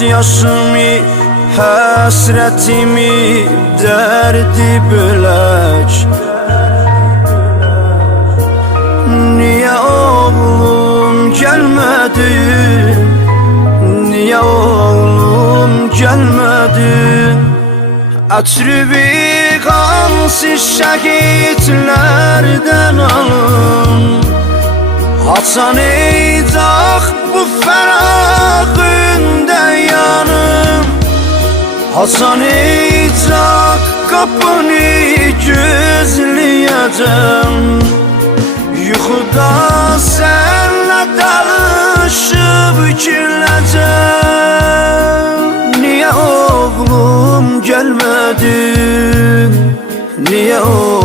göz yaşımı, həsrətimi, dərdi bölək. Niyə oğlum gəlmədin? Niyə oğlum gəlmədin? Ətribi qansiz şəhidlərdən alın, Haçan eycaq bu fərağında yanım, Haçan eycaq qapını gözləyəcəm, Yuxuda sənlə dalışıb güləcəm. Niyə oğlum gəlmədin? Niyə oğlum